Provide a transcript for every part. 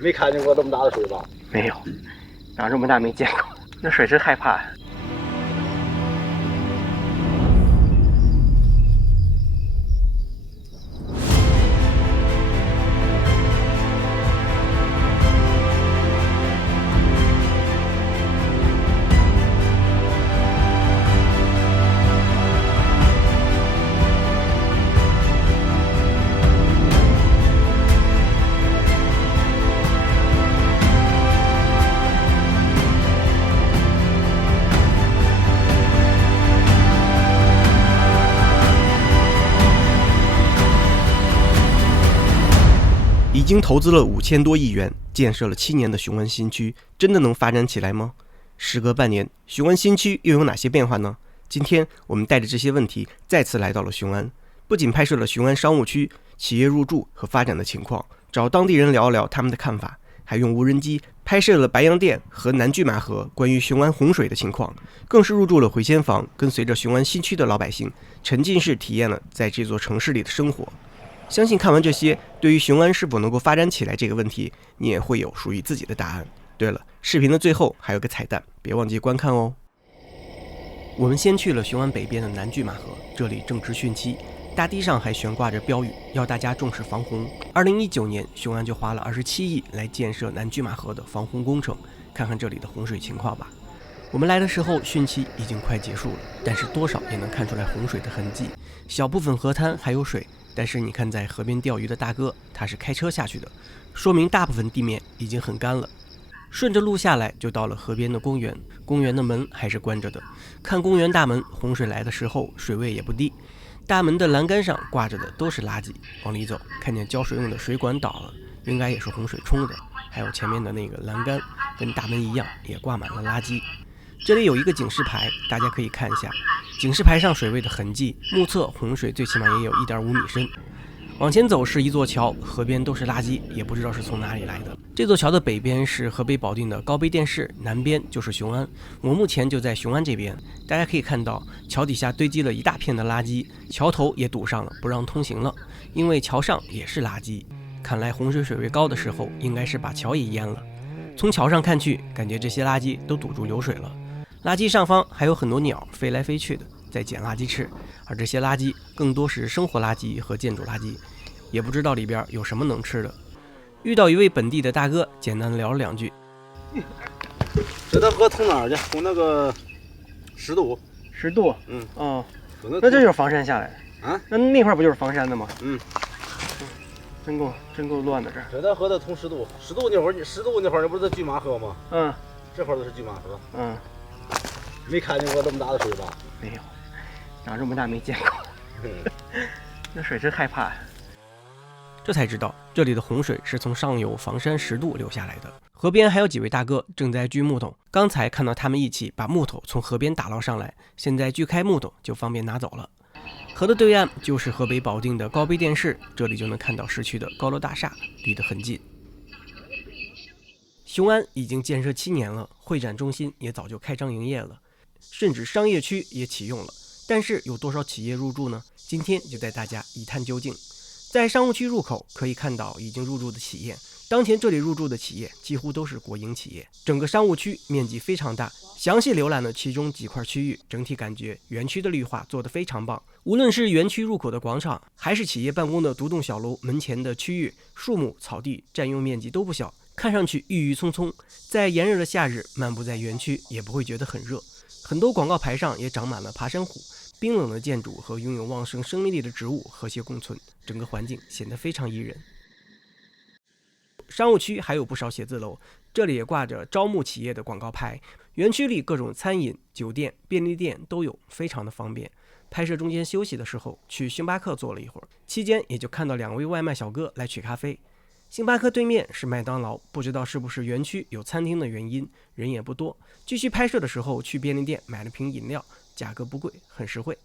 没看见过这么大的水吧？没有，长这么大没见过，那水真害怕。已经投资了5000多亿元，建设了7年的雄安新区，真的能发展起来吗？时隔半年，雄安新区又有哪些变化呢？今天我们带着这些问题再次来到了雄安，不仅拍摄了雄安商务区企业入驻和发展的情况，找当地人聊聊他们的看法，还用无人机拍摄了白洋淀和南拒马河关于雄安洪水的情况，更是入住了回迁房，跟随着雄安新区的老百姓沉浸式体验了在这座城市里的生活。相信看完这些，对于雄安是否能够发展起来这个问题，你也会有属于自己的答案。对了，视频的最后还有个彩蛋，别忘记观看哦。我们先去了雄安北边的南拒马河，这里正值汛期，大堤上还悬挂着标语，要大家重视防洪。2019年，雄安就花了27亿来建设南拒马河的防洪工程，看看这里的洪水情况吧。我们来的时候，汛期已经快结束了，但是多少也能看出来洪水的痕迹，小部分河滩还有水。但是你看，在河边钓鱼的大哥，他是开车下去的，说明大部分地面已经很干了。顺着路下来，就到了河边的公园，公园的门还是关着的。看公园大门，洪水来的时候，水位也不低。大门的栏杆上挂着的都是垃圾，往里走，看见浇水用的水管倒了，应该也是洪水冲的。还有前面的那个栏杆，跟大门一样，也挂满了垃圾。这里有一个警示牌，大家可以看一下警示牌上水位的痕迹，目测洪水最起码也有1.5米深。往前走是一座桥，河边都是垃圾，也不知道是从哪里来的。这座桥的北边是河北保定的高碑店市，南边就是雄安。我目前就在雄安这边，大家可以看到桥底下堆积了一大片的垃圾，桥头也堵上了，不让通行了，因为桥上也是垃圾。看来洪水水位高的时候，应该是把桥也淹了。从桥上看去，感觉这些垃圾都堵住流水了。垃圾上方还有很多鸟飞来飞去的，在捡垃圾吃，而这些垃圾更多是生活垃圾和建筑垃圾，也不知道里边有什么能吃的。遇到一位本地的大哥，简单聊了2句。这条河通哪儿去？通那个10渡。10渡？哦，那这就是房山下来的啊？那块不就是房山的吗？真够乱的这儿。这条河的通10渡，10渡那会儿那不是在拒马河吗？这块都是拒马河。没看见过这么大的水吧？没有，长这么大没见过。那水真害怕。这才知道，这里的洪水是从上游房山10渡流下来的。河边还有几位大哥正在锯木头，刚才看到他们一起把木头从河边打捞上来，现在锯开木头就方便拿走了。河的对岸就是河北保定的高碑店市，这里就能看到市区的高楼大厦，离得很近。雄安已经建设7年了，会展中心也早就开张营业了，甚至商业区也启用了，但是有多少企业入驻呢？今天就带大家一探究竟。在商务区入口可以看到已经入驻的企业，当前这里入驻的企业几乎都是国营企业。整个商务区面积非常大，详细浏览了其中几块区域，整体感觉园区的绿化做得非常棒。无论是园区入口的广场，还是企业办公的独栋小楼门前的区域，树木草地占用面积都不小，看上去郁郁葱葱。在炎热的夏日漫步在园区也不会觉得很热。很多广告牌上也长满了爬山虎，冰冷的建筑和拥有旺盛生命力的植物和谐共存，整个环境显得非常宜人。商务区还有不少写字楼，这里也挂着招募企业的广告牌。园区里各种餐饮、酒店、便利店都有，非常的方便。拍摄中间休息的时候，去星巴克坐了一会儿，期间也就看到2位外卖小哥来取咖啡。星巴克对面是麦当劳，不知道是不是园区有餐厅的原因，人也不多。继续拍摄的时候，去便利店买了瓶饮料，价格不贵，很实惠。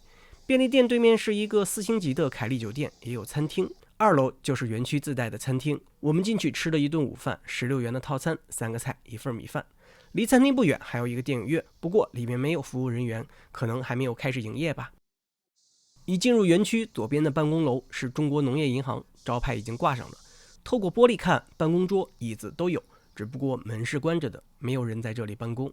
便利店对面是一个4星级的凯利酒店，也有餐厅。2楼就是园区自带的餐厅，我们进去吃了一顿午饭，16元的套餐，3个菜1份米饭。离餐厅不远还有一个电影院，不过里面没有服务人员，可能还没有开始营业吧。一进入园区，左边的办公楼是中国农业银行，招牌已经挂上了。透过玻璃看，办公桌、椅子都有，只不过门是关着的，没有人在这里办公。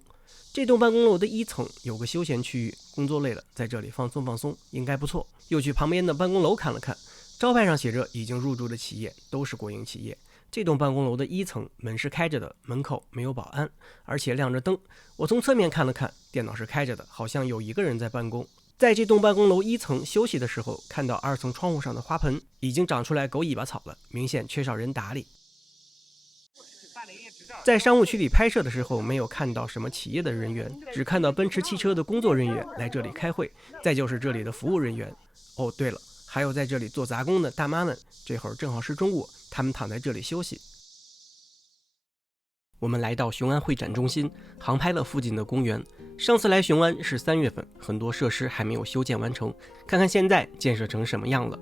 这栋办公楼的1层有个休闲区域，工作累了在这里放松放松，应该不错。又去旁边的办公楼看了看，招牌上写着已经入驻的企业都是国营企业。这栋办公楼的1层门是开着的，门口没有保安，而且亮着灯。我从侧面看了看，电脑是开着的，好像有一个人在办公。在这栋办公楼1层休息的时候，看到2层窗户上的花盆已经长出来狗尾巴草了，明显缺少人打理。在商务区里拍摄的时候，没有看到什么企业的人员，只看到奔驰汽车的工作人员来这里开会，再就是这里的服务人员。哦，对了，还有在这里做杂工的大妈们，这会儿正好是中午，他们躺在这里休息。我们来到雄安会展中心，航拍了附近的公园。上次来雄安是3月份，很多设施还没有修建完成，看看现在建设成什么样了。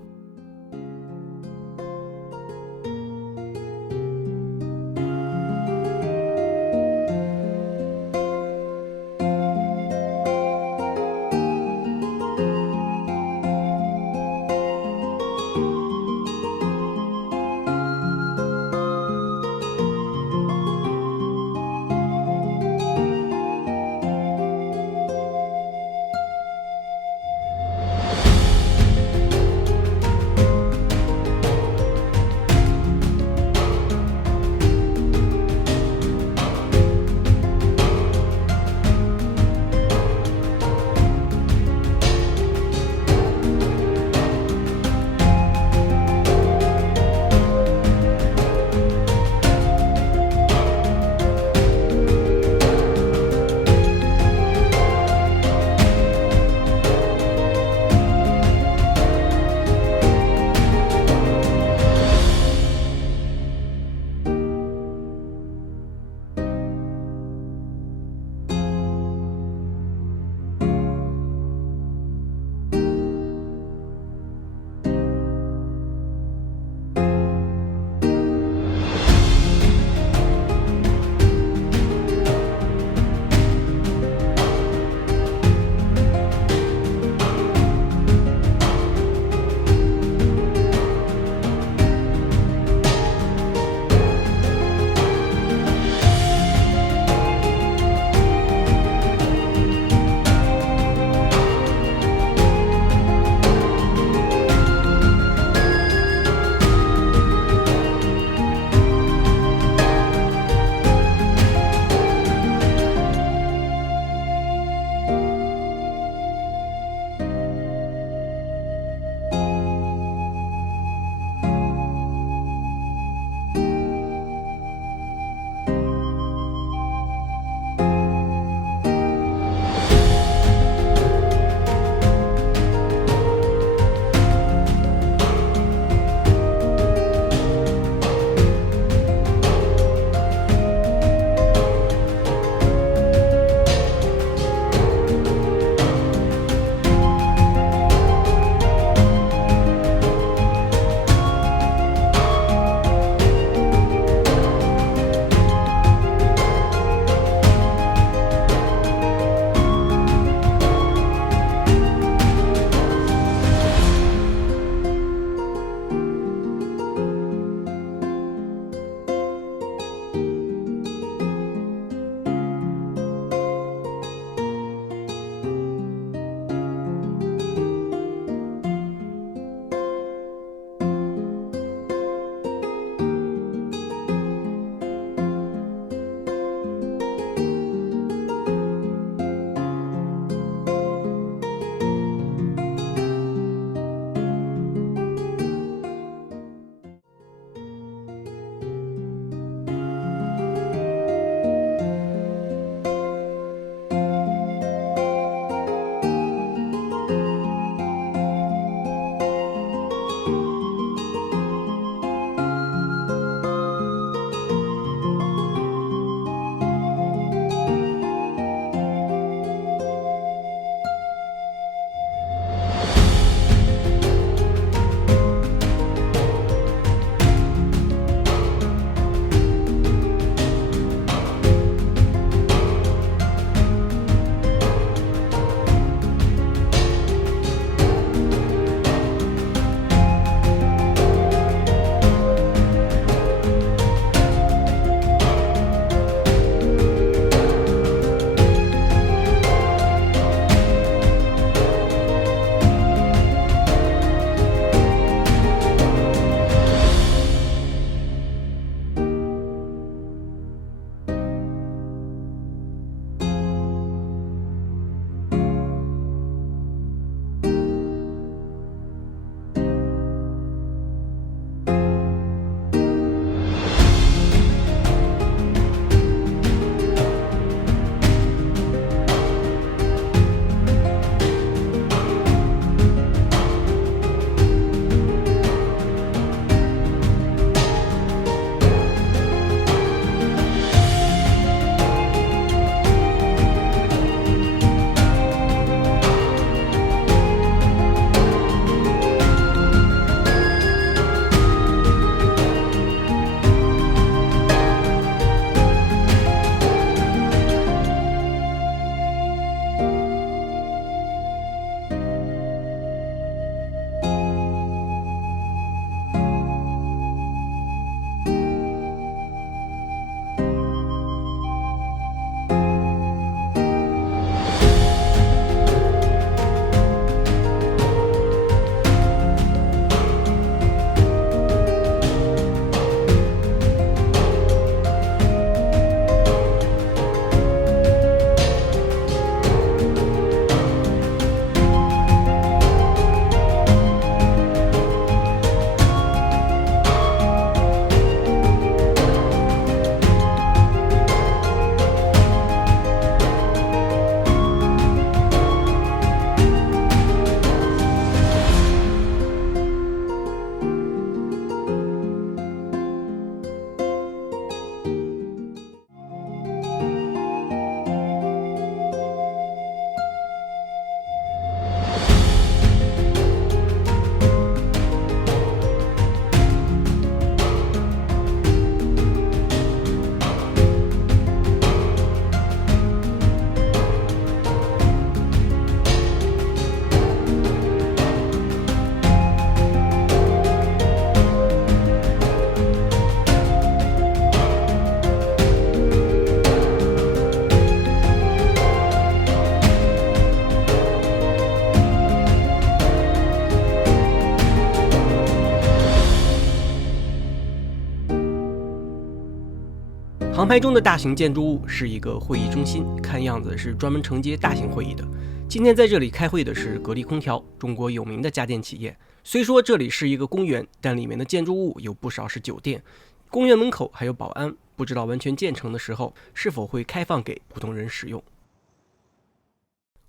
航拍中的大型建筑物是一个会议中心，看样子是专门承接大型会议的。今天在这里开会的是格力空调，中国有名的家电企业。虽说这里是一个公园，但里面的建筑物有不少是酒店。公园门口还有保安，不知道完全建成的时候是否会开放给普通人使用。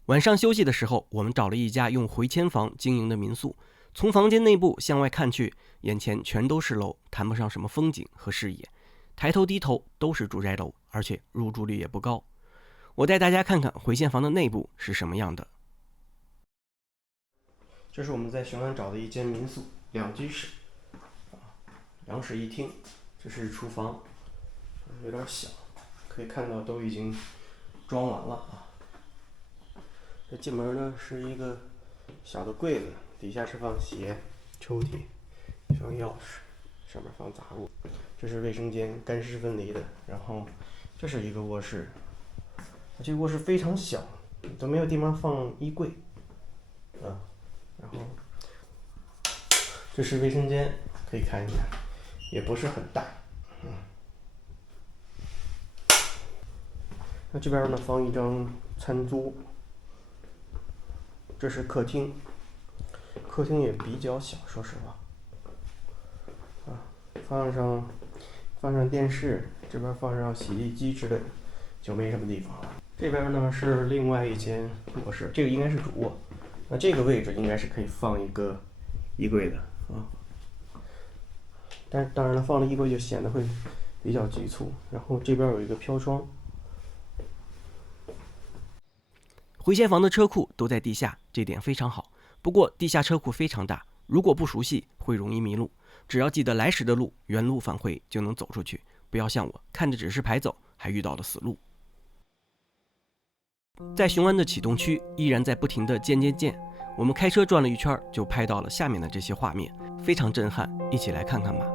晚上休息的时候，我们找了一家用回迁房经营的民宿。从房间内部向外看去，眼前全都是楼，谈不上什么风景和视野。抬头低头都是住宅楼，而且入住率也不高。我带大家看看回迁房的内部是什么样的。这是我们在雄安找的一间民宿，2居室，2室1厅。这是厨房，有点小，可以看到都已经装完了啊。这进门呢是一个小的柜子，底下是放鞋，抽屉放钥匙，上面放杂物。这是卫生间，干湿分离的。然后这是一个卧室，这个卧室非常小，都没有地方放衣柜啊。然后这是卫生间，可以看一下，也不是很大。那这边呢放一张餐桌。这是客厅，客厅也比较小，说实话。放上电视，这边放上洗衣机之类的，就没什么地方了。这边呢是另外一间卧室，这个应该是主卧。那这个位置应该是可以放一个衣柜的啊。但是当然了，放了衣柜就显得会比较局促。然后这边有一个飘窗。回迁房的车库都在地下，这点非常好。不过地下车库非常大，如果不熟悉会容易迷路。只要记得来时的路，原路返回就能走出去。不要像我看着指示牌走，还遇到了死路。在雄安的启动区依然在不停的建。我们开车转了一圈，就拍到了下面的这些画面，非常震撼。一起来看看吧。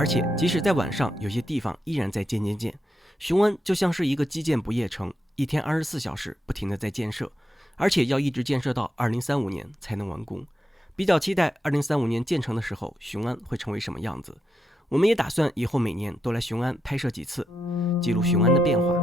而且即使在晚上，有些地方依然在建。雄安就像是一个基建不夜城，一天24小时不停地在建设，而且要一直建设到2035年才能完工。比较期待2035年建成的时候，雄安会成为什么样子。我们也打算以后每年都来雄安拍摄几次，记录雄安的变化。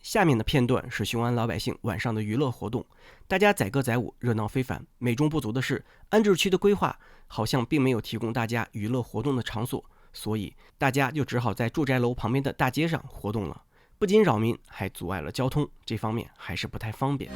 下面的片段是雄安老百姓晚上的娱乐活动，大家载歌载舞，热闹非凡。美中不足的是，安置区的规划好像并没有提供大家娱乐活动的场所，所以大家就只好在住宅楼旁边的大街上活动了。不仅扰民，还阻碍了交通，这方面还是不太方便。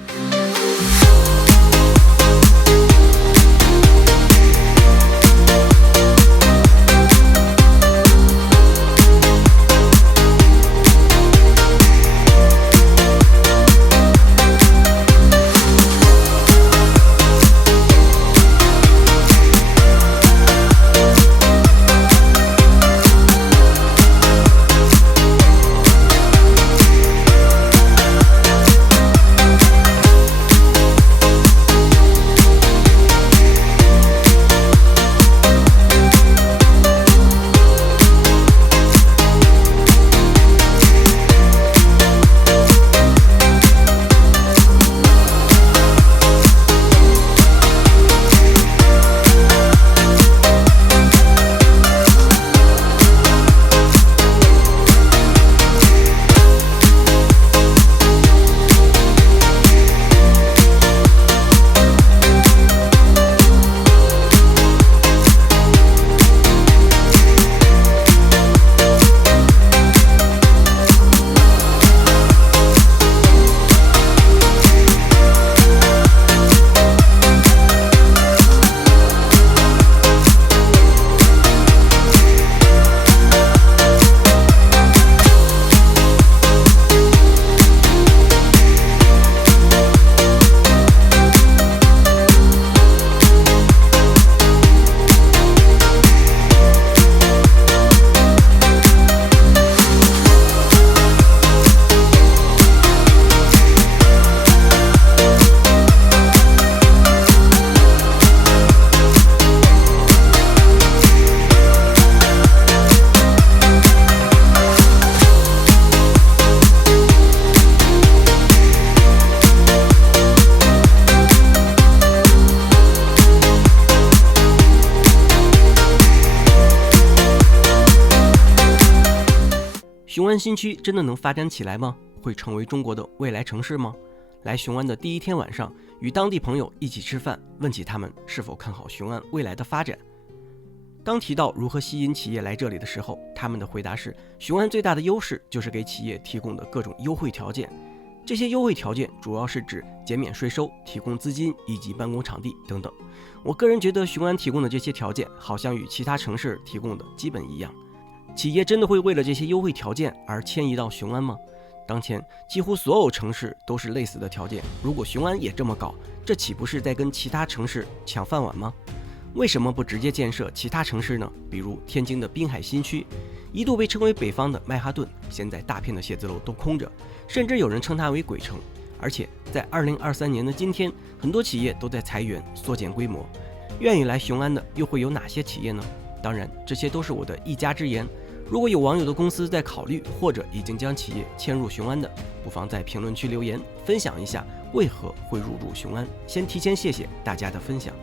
雄安新区真的能发展起来吗？会成为中国的未来城市吗？来雄安的第一天晚上，与当地朋友一起吃饭，问起他们是否看好雄安未来的发展。当提到如何吸引企业来这里的时候，他们的回答是，雄安最大的优势就是给企业提供的各种优惠条件。这些优惠条件主要是指减免税收、提供资金以及办公场地等等。我个人觉得雄安提供的这些条件好像与其他城市提供的基本一样。企业真的会为了这些优惠条件而迁移到雄安吗？当前几乎所有城市都是类似的条件，如果雄安也这么搞，这岂不是在跟其他城市抢饭碗吗？为什么不直接建设其他城市呢？比如天津的滨海新区，一度被称为北方的曼哈顿，现在大片的写字楼都空着，甚至有人称它为鬼城。而且在2023年的今天，很多企业都在裁员缩减规模，愿意来雄安的又会有哪些企业呢？当然，这些都是我的一家之言。如果有网友的公司在考虑或者已经将企业迁入雄安的，不妨在评论区留言分享一下为何会入驻雄安。先提前谢谢大家的分享。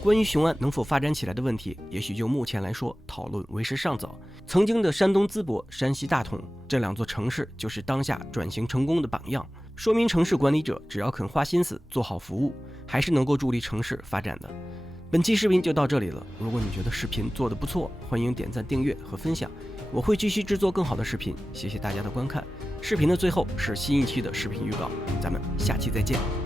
关于雄安能否发展起来的问题，也许就目前来说讨论为时尚早。曾经的山东淄博、山西大同这两座城市就是当下转型成功的榜样，说明城市管理者只要肯花心思做好服务，还是能够助力城市发展的。本期视频就到这里了，如果你觉得视频做得不错，欢迎点赞、订阅和分享，我会继续制作更好的视频。谢谢大家的观看。视频的最后是新一期的视频预告，咱们下期再见。